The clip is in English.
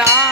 না